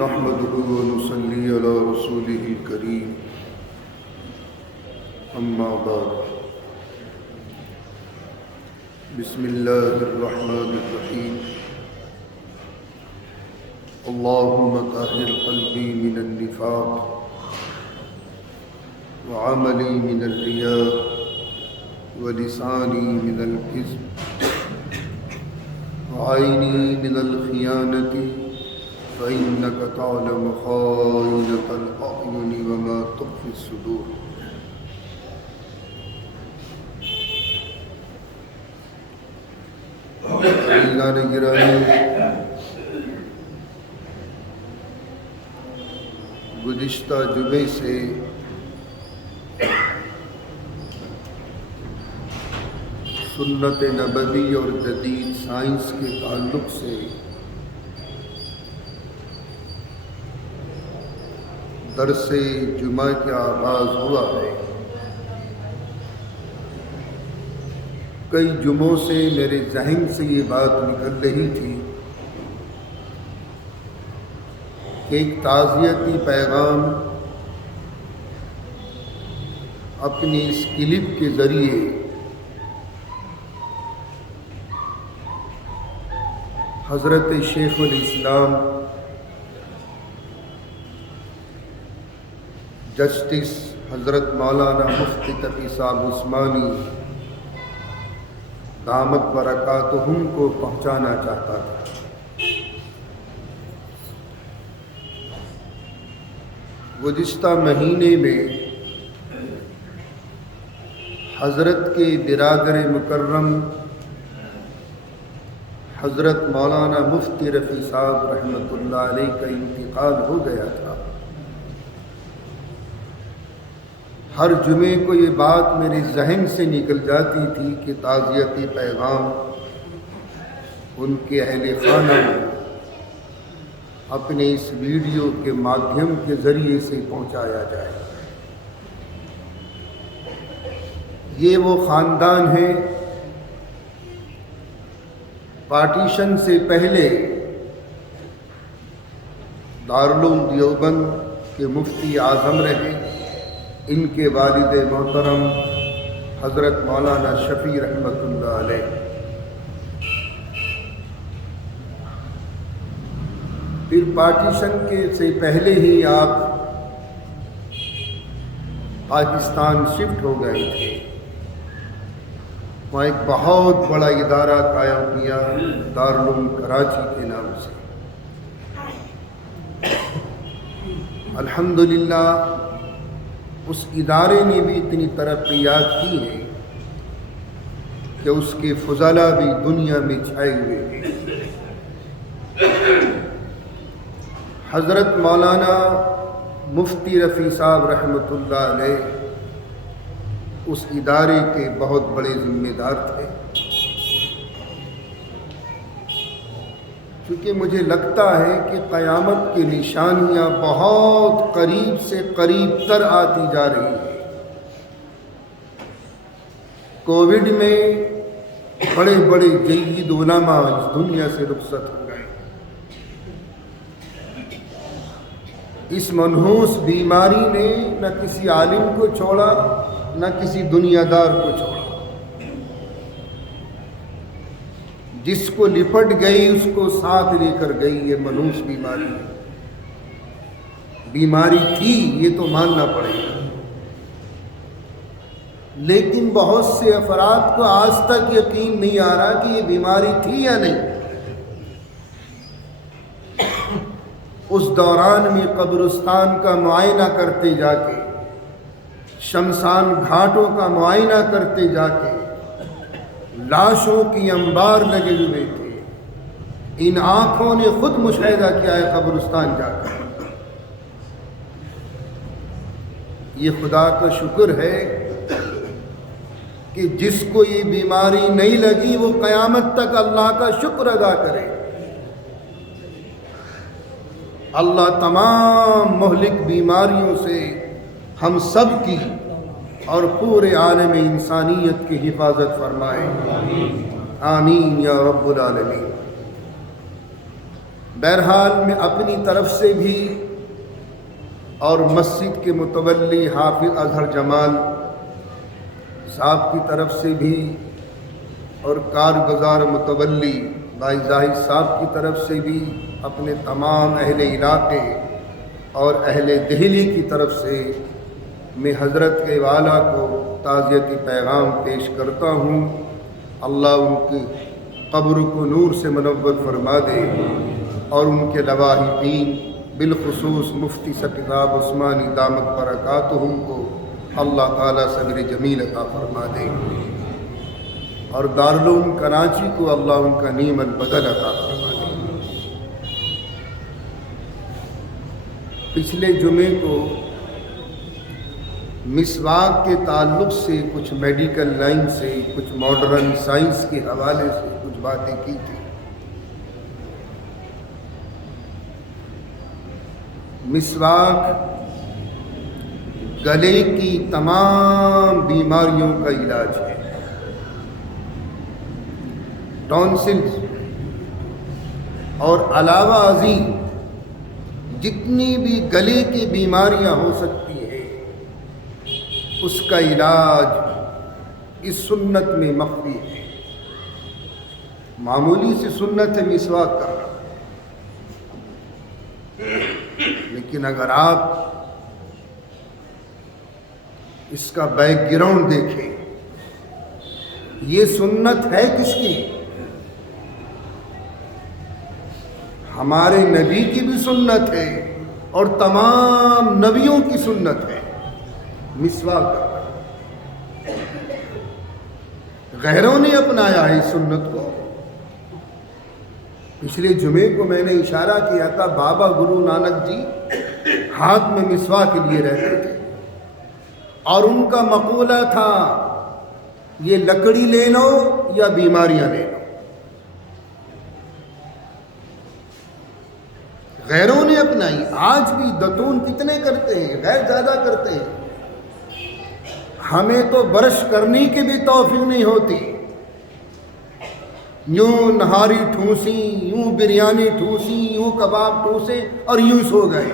نحمده ونصلي على رسوله الكريم أما بعد بسم الله الرحمن الرحيم اللهم طهر قلبي من النفاق وعملي من الرياء ولساني من الكذب وعيني من الخيانة فإنك تعلم خائنة الأعين وما تخفي الصدور عزیزان گرامی، گزشتہ جمعے سے سنت نبوی اور جدید سائنس کے تعلق سے درس جمعہ کا آغاز ہوا ہے۔ کئی جمعوں سے میرے ذہن سے یہ بات نکل رہی تھی کہ ایک تعزیتی پیغام اپنی اس کلپ کے ذریعے حضرت شیخ الاسلام جسٹس حضرت مولانا مفتی تقی صاحب عثمانی دامت برکاتہم کو پہنچانا چاہتا تھا۔ گزشتہ مہینے میں حضرت کے برادر مکرم حضرت مولانا مفتی رفیع صاحب رحمۃ اللہ علیہ کا انتقال ہو گیا تھا۔ ہر جمعے کو یہ بات میرے ذہن سے نکل جاتی تھی کہ تعزیتی پیغام ان کے اہل خانہ اپنے اس ویڈیو کے مادھیم کے ذریعے سے پہنچایا جائے۔ یہ وہ خاندان ہے پارٹیشن سے پہلے دارالعلوم دیوبند کے مفتی اعظم رہے۔ ان کے والد محترم حضرت مولانا شفیع رحمۃ اللہ علیہ۔ پھر پارٹیشن سے پہلے ہی آپ پاکستان شفٹ ہو گئے تھے۔ وہاں ایک بہت بڑا ادارہ قائم کیا دارالعلوم کراچی کے نام سے۔ الحمدللہ اس ادارے نے بھی اتنی ترقیات کی ہیں کہ اس کے فضلاء بھی دنیا میں چھائے ہوئے ہیں۔ حضرت مولانا مفتی رفیع صاحب رحمۃ اللہ علیہ اس ادارے کے بہت بڑے ذمہ دار تھے۔ کیونکہ مجھے لگتا ہے کہ قیامت کی نشانیاں بہت قریب سے قریب تر آتی جا رہی ہیں۔ کووڈ میں بڑے بڑے جید علماء اس دنیا سے رخصت ہو گئے۔ اس منحوس بیماری نے نہ کسی عالم کو چھوڑا نہ کسی دنیا دار کو چھوڑا۔ جس کو لپٹ گئی اس کو ساتھ لے کر گئی۔ یہ منحوس بیماری تھی، یہ تو ماننا پڑے گا، لیکن بہت سے افراد کو آج تک یقین نہیں آ رہا کہ یہ بیماری تھی یا نہیں۔ اس دوران میں قبرستان کا معائنہ کرتے جا کے، شمشان گھاٹوں کا معائنہ کرتے جا کے، لاشوں کی انبار لگے ہوئے تھے۔ ان آنکھوں نے خود مشاہدہ کیا ہے قبرستان جا کر۔ یہ خدا کا شکر ہے کہ جس کو یہ بیماری نہیں لگی وہ قیامت تک اللہ کا شکر ادا کرے۔ اللہ تمام مہلک بیماریوں سے ہم سب کی اور پورے عالم انسانیت کی حفاظت فرمائے۔ آمین یا رب العالمین۔ بہرحال میں اپنی طرف سے بھی اور مسجد کے متولی حافظ اظہر جمال صاحب کی طرف سے بھی اور کارگزار متولی بھائی زاہد صاحب کی طرف سے بھی اپنے تمام اہل علاقے اور اہل دہلی کی طرف سے میں حضرت کے والا کو تعزیتی پیغام پیش کرتا ہوں۔ اللہ ان کی قبر کو نور سے منور فرما دے اور ان کے لواحقین بالخصوص مفتی سکتاب عثمانی دامت برکاتہم کو اللہ تعالیٰ صبر جمیل عطا فرما دے اور دارالعلوم کراچی کو اللہ ان کا نعم البدل عطا فرما دے۔ پچھلے جمعے کو مسواک کے تعلق سے کچھ میڈیکل لائن سے کچھ ماڈرن سائنس کے حوالے سے کچھ باتیں کی تھی۔ مسواک گلے کی تمام بیماریوں کا علاج ہے۔ ٹونسلز اور علاوہ ازیں جتنی بھی گلے کی بیماریاں ہو سکتی ہیں اس کا علاج اس سنت میں مخفی ہے۔ معمولی سی سنت ہے مسواک کرنا، لیکن اگر آپ اس کا بیک گراؤنڈ دیکھیں، یہ سنت ہے کس کی؟ ہمارے نبی کی بھی سنت ہے اور تمام نبیوں کی سنت ہے مسواک کرنا۔ غیروں نے اپنایا ہے اس سنت کو۔ پچھلے جمعے کو میں نے اشارہ کیا تھا، بابا گرو نانک جی ہاتھ میں مسواک لیے رہتے تھے اور ان کا مقولہ تھا یہ لکڑی لے لو یا بیماریاں لے لو۔ غیروں نے اپنائی۔ آج بھی دتون کتنے کرتے ہیں، غیر زیادہ کرتے ہیں۔ ہمیں تو برش کرنے کی بھی توفیق نہیں ہوتی، یوں نہاری ٹھوسی، یوں بریانی ٹھوسی، یوں کباب ٹھوسے اور یوں سو گئے۔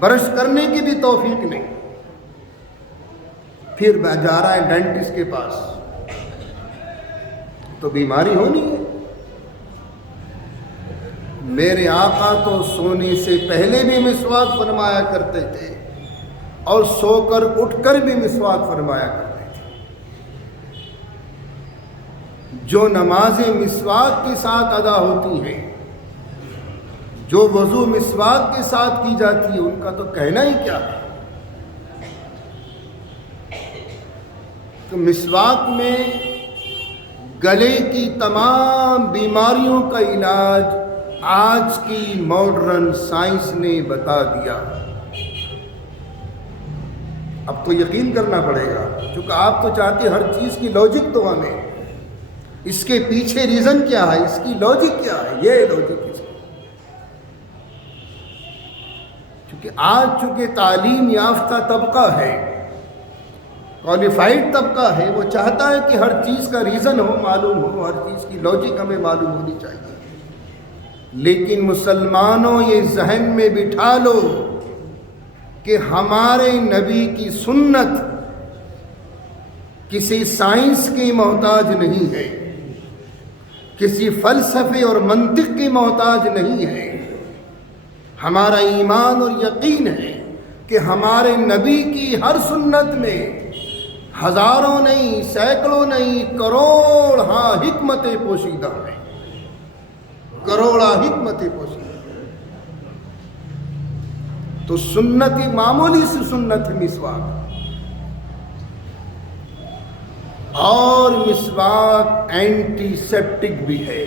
برش کرنے کی بھی توفیق نہیں، پھر جا رہا ہے ڈینٹسٹ کے پاس، تو بیماری ہونی ہے۔ میرے آقا تو سونے سے پہلے بھی مسواک فرمایا کرتے تھے اور سو کر اٹھ کر بھی مسواک فرمایا کرتے تھے۔ جو نمازیں مسواک کے ساتھ ادا ہوتی ہیں، جو وضو مسواک کے ساتھ کی جاتی ہے، ان کا تو کہنا ہی کیا ہے۔ تو مسواک میں گلے کی تمام بیماریوں کا علاج آج کی ماڈرن سائنس نے بتا دیا۔ اب تو یقین کرنا پڑے گا، چونکہ آپ تو چاہتے ہر چیز کی لاجک تو ہمیں، اس کے پیچھے ریزن کیا ہے، اس کی لاجک کیا ہے، یہ لاجک اس کی۔ چونکہ تعلیم یافتہ طبقہ ہے، کوالیفائڈ طبقہ ہے، وہ چاہتا ہے کہ ہر چیز کا ریزن ہو، معلوم ہو، ہر چیز کی لاجک ہمیں معلوم ہونی چاہیے۔ لیکن مسلمانوں یہ ذہن میں بٹھا لو کہ ہمارے نبی کی سنت کسی سائنس کی محتاج نہیں ہے، کسی فلسفے اور منطق کی محتاج نہیں ہے۔ ہمارا ایمان اور یقین ہے کہ ہمارے نبی کی ہر سنت میں ہزاروں نہیں، سینکڑوں نہیں، کروڑ حکمتیں پوشیدہ ہیں، کروڑا حکمتیں پوشیدہ۔ تو سنت ہی معمولی سی سنت ہے مسواک، اور مسواک اینٹی سیپٹک بھی ہے۔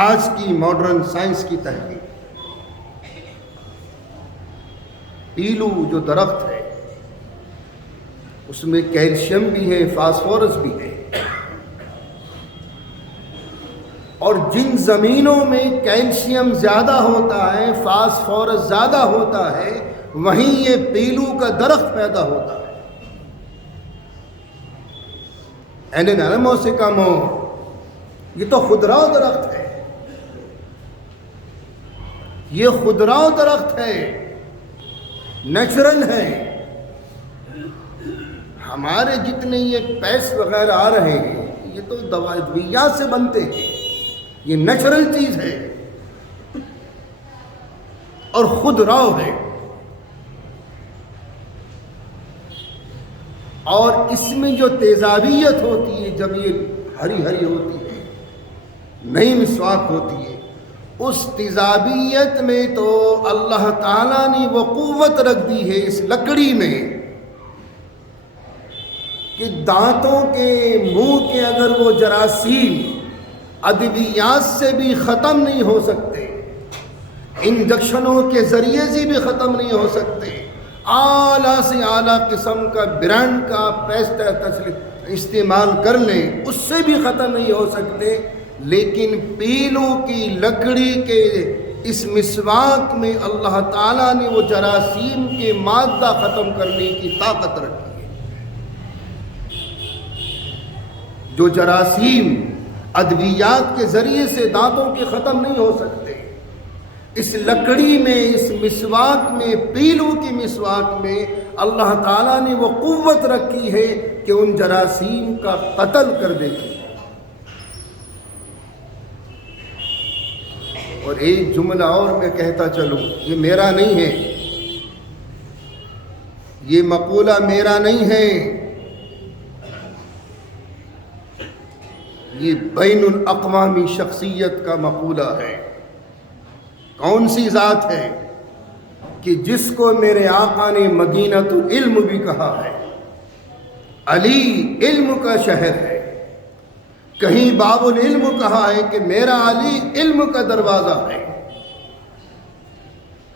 آج کی ماڈرن سائنس کی تحقیق، پیلو جو درخت ہے اس میں کیلشیم بھی ہے، فاسفورس بھی ہے، اور جن زمینوں میں کیلشیم زیادہ ہوتا ہے، فاسفورس زیادہ ہوتا ہے، وہیں یہ پیلو کا درخت پیدا ہوتا ہے۔ این علموں سے کم ہو. یہ تو خضراء درخت ہے، یہ خضراء درخت ہے، نیچرل ہے. ہمارے جتنے یہ پیس وغیرہ آ رہے ہیں یہ تو ادویات سے بنتے ہیں، یہ نیچرل چیز ہے اور خضراء ہے. اور اس میں جو تیزابیت ہوتی ہے، جب یہ ہری ہری ہوتی ہے، نئی مسواک ہوتی ہے، اس تیزابیت میں تو اللہ تعالیٰ نے وہ قوت رکھ دی ہے اس لکڑی میں کہ دانتوں کے منہ کے اگر وہ جراثیم ادویات سے بھی ختم نہیں ہو سکتے، انجیکشنوں کے ذریعے سے بھی ختم نہیں ہو سکتے، اعلیٰ سے اعلیٰ قسم کا برانڈ کا پیسٹ استعمال کر لیں اس سے بھی ختم نہیں ہو سکتے، لیکن پیلو کی لکڑی کے اس مسواک میں اللہ تعالیٰ نے وہ جراثیم کے مادہ ختم کرنے کی طاقت رکھی ہے. جو جراثیم ادویات کے ذریعے سے دانتوں کے ختم نہیں ہو سکتے، اس لکڑی میں، اس مسواک میں، پیلو کی مسواک میں اللہ تعالیٰ نے وہ قوت رکھی ہے کہ ان جراثیم کا قتل کر دیتی ہے. اور ایک جملہ اور میں کہتا چلوں، یہ میرا نہیں ہے، یہ مقولہ میرا نہیں ہے، یہ بین الاقوامی شخصیت کا مقولہ ہے. کون سی ذات ہے کہ جس کو میرے آقا نے مدینۃ العلم بھی کہا ہے، علی علم کا شہر ہے، کہیں باب العلم کہا ہے کہ میرا علی علم کا دروازہ ہے.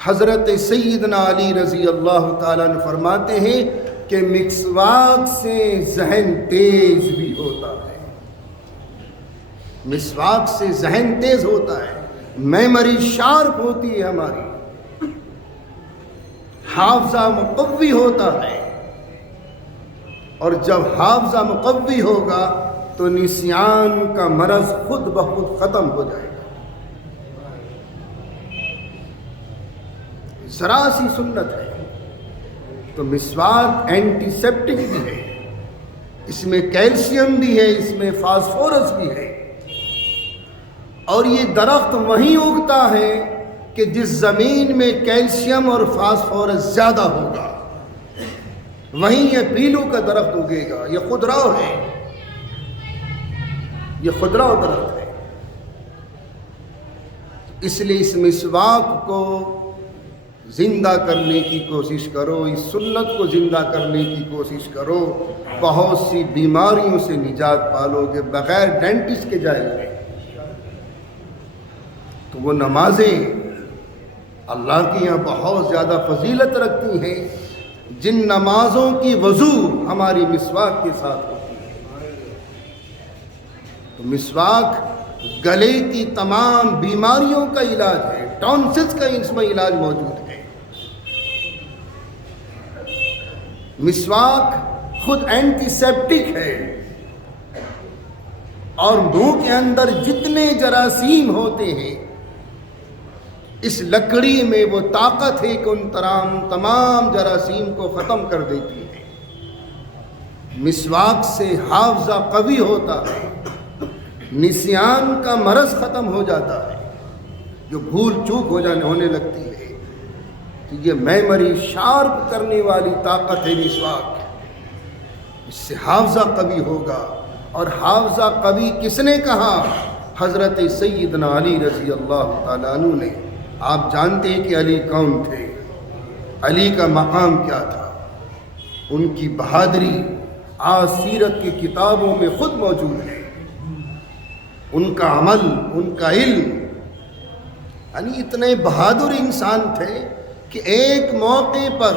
حضرت سیدنا علی رضی اللہ تعالیٰ عنہ فرماتے ہیں کہ مسواک سے ذہن تیز بھی ہوتا ہے، مسواک سے ذہن تیز ہوتا ہے، میموری شارپ ہوتی ہے، ہماری حافظہ مقوی ہوتا ہے. اور جب حافظہ مقوی ہوگا تو نسیان کا مرض خود بخود ختم ہو جائے گا. ذرا سی سنت ہے. تو مسواک اینٹی سیپٹک بھی ہے، اس میں کیلشیم بھی ہے، اس میں فاسفورس بھی ہے. اور یہ درخت وہیں اگتا ہے کہ جس زمین میں کیلشیم اور فاسفورس زیادہ ہوگا، وہیں یہ پیلو کا درخت اگے گا. یہ خضراء ہے، یہ خضراء درخت ہے. اس لیے اس مسواک کو زندہ کرنے کی کوشش کرو، اس سنت کو زندہ کرنے کی کوشش کرو. بہت سی بیماریوں سے نجات پالو گے بغیر ڈینٹسٹ کے جائے گے. تو وہ نمازیں اللہ کی یہاں بہت زیادہ فضیلت رکھتی ہیں، جن نمازوں کی وضو ہماری مسواک کے ساتھ ہوتی ہے. تو مسواک گلے کی تمام بیماریوں کا علاج ہے، ٹونسلز کا اس میں علاج موجود ہے. مسواک خود اینٹی سیپٹک ہے، اور منہ کے اندر جتنے جراثیم ہوتے ہیں اس لکڑی میں وہ طاقت ہے کہ ان تمام جراثیم کو ختم کر دیتی ہے. مسواک سے حافظہ قوی ہوتا ہے، نسیان کا مرض ختم ہو جاتا ہے، جو بھول چوک ہونے لگتی ہے. تو یہ میموری شارپ کرنے والی طاقت ہے مسواک. اس سے حافظہ قوی ہوگا. اور حافظہ قوی کس نے کہا؟ حضرت سیدنا علی رضی اللہ تعالیٰ عنہ نے. آپ جانتے ہیں کہ علی کون تھے، علی کا مقام کیا تھا. ان کی بہادری آج سیرت کی کتابوں میں خود موجود ہے. ان کا عمل، ان کا علم، یعنی اتنے بہادر انسان تھے کہ ایک موقع پر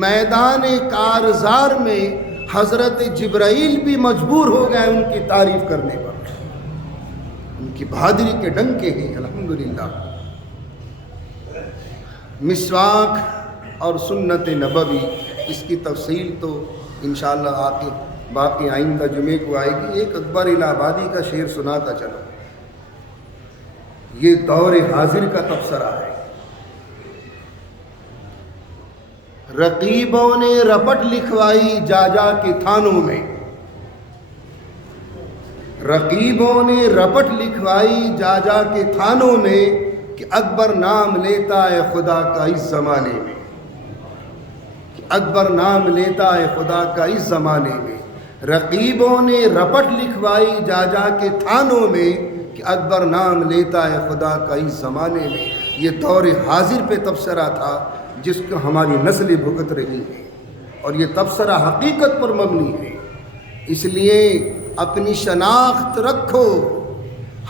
میدان کارزار میں حضرت جبرائیل بھی مجبور ہو گئے ان کی تعریف کرنے پر. ان کی بہادری کے ڈنکے ہیں الحمدللہ. مسواک اور سنت نبوی، اس کی تفصیل تو انشاءاللہ آگے باقی آئندہ جمعے کو آئے گی۔ ایک اکبر الہ آبادی کا شعر سناتا چلو، یہ دور حاضر کا تبصرہ ہے۔ رقیبوں نے رپٹ لکھوائی جا جا کے تھانوں میں، رقیبوں نے رپٹ لکھوائی جا جا کے تھانوں میں کہ اکبر نام لیتا ہے خدا کا اس زمانے میں، کہ اکبر نام لیتا ہے خدا کا اس زمانے میں۔ رقیبوں نے رپٹ لکھوائی جا جا کے تھانوں میں کہ اکبر نام لیتا ہے خدا کا اس زمانے میں۔ یہ دور حاضر پہ تبصرہ تھا جس کو ہماری نسلیں بھگت رہی ہیں، اور یہ تبصرہ حقیقت پر مبنی ہے۔ اس لیے اپنی شناخت رکھو،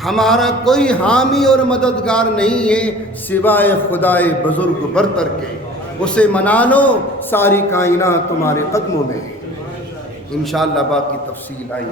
ہمارا کوئی حامی اور مددگار نہیں ہے سوائے خدائے بزرگ برتر کے، اسے منا لو، ساری کائنات تمہارے قدموں میں ہے۔ انشاءاللہ باقی تفصیل آئی۔